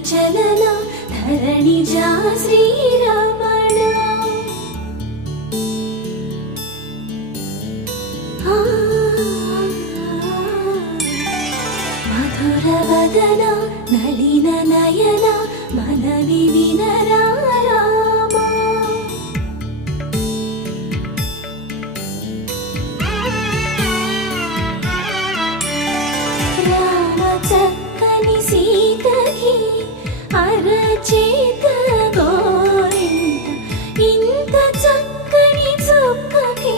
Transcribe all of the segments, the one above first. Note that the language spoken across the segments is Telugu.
చలన ధరణిజా శ్రీరమణ మధుర వదన నళిన నయన మనవి వినరా అరచేత గోరింట ఇంత చక్కని చుక్కకి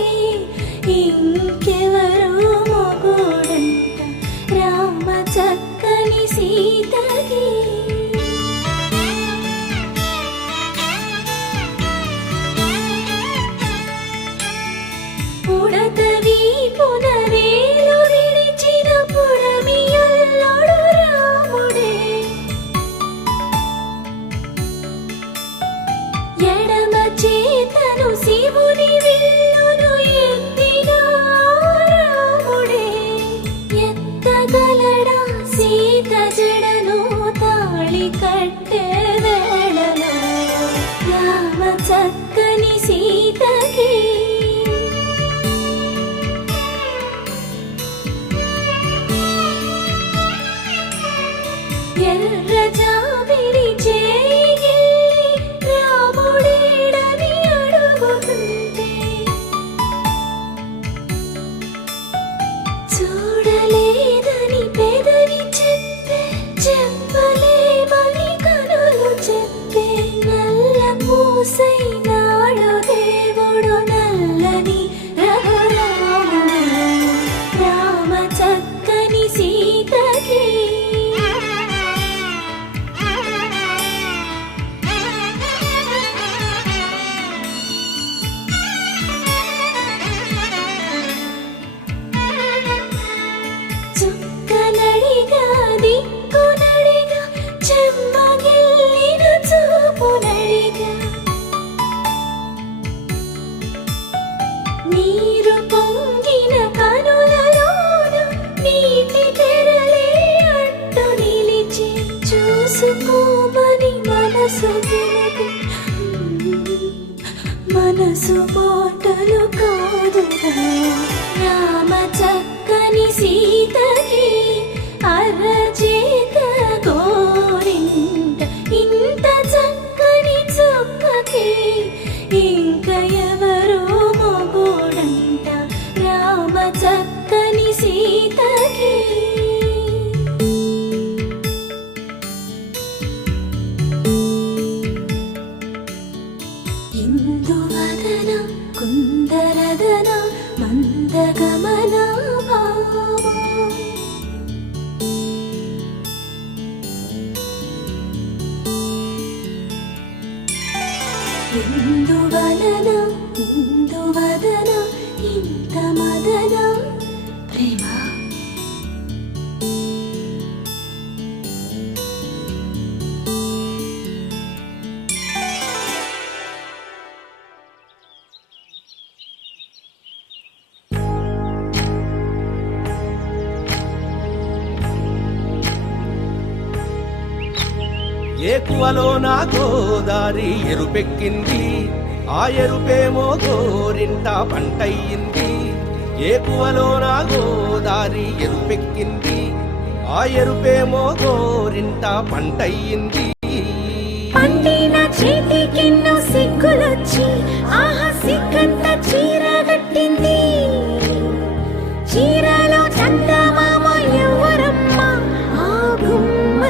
ఇంకెవరు మొగుడంట రామ చక్కని సీతకి పుడతవి పునవేలు విడిచిన పుడమియల్లోడు రాముడే ఎడమ చేతను శివుని విల్లును ఎత్తిన రాముడే ఎత్తగలడా సీత జడను తాళి కట్టే వేళలో రామ చక్కని సీతకి ఎర్ర జాబిలి చేయి రాముడేడని అడుగుతుంటే చూడలేదని పెదవి చెప్పే చెప్పలేమని కనులు చెప్పే నల్ల పూసై నాడు దేవుడు నల్లని రఘురాముడు రామ చక్కని సీతకి చుక్కనడిగా దిక్కునడిగా చెమ్మగిల్లిన చూపునడిగా నీరు పొంగిన కనులలోన నీటి తెరలే అడ్డు నిలిచి చూసుకోమని మనసు తెలిపి మనసు పోటలు కాదుగా రామ చక్కని సీతకి అరచేత గోరింట ఇంత చక్కని చుక్కకి ఇంక ఎవరు మొగుడంట రామ చక్కని సీతకి ఇందువదన కుందరదన మందగమన భావా ఇందువలన ఇందువదన ఇంత మదన ప్రేమ ఏకువలో నా గోదారి ఎరుపెక్కింది ఆ ఎరుపేమో గోరింట పంటయ్యింది ఏకువలో నా గోదారి ఎరుపెక్కింది ఆ ఎరుపేమో గోరింట పంటయ్యింది పండిన చేతికెన్నో సిగ్గులొచ్చి ఆహా సిగ్గంత చీర కట్టింది చీరలో చందమామ ఎవరమ్మ ఆ గుమ్మ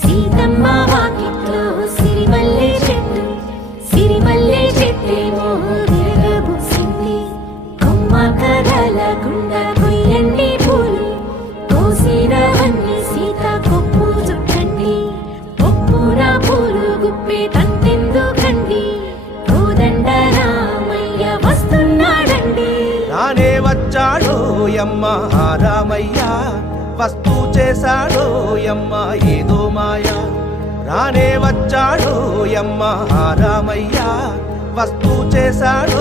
సీతమ్మ వాకిట్లో సిరిమల్లె చెట్టేమో విరగబూసింది కొమ్మ కదలకుండా కొయ్యండి పూలు కోసిరవన్నీ సీత కొప్పు చుట్టండి కొప్పున పూలు గుప్పే తంతెందుకండి కోదండ రామయ్య వస్తున్నాడండి రానే వచ్చాడో యమ్మ రామయ్య వస్తూ చేశాడో యమ్మ ఏదో మాయా రానే వచ్చాడో యమ్మ రామయ్య వస్తూ చేశాడో